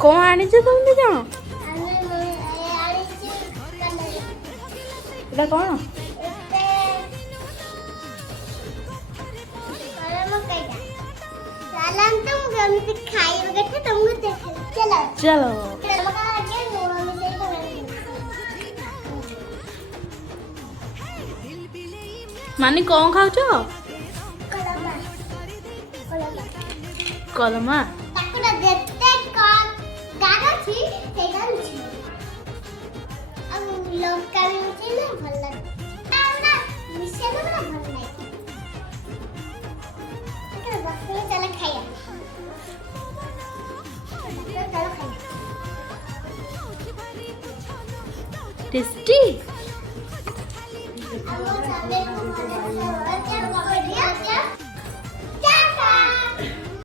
कौन आनी तुम दी जण एटा कौन चलो मानी कौन खाऊ कलमा टेस्टी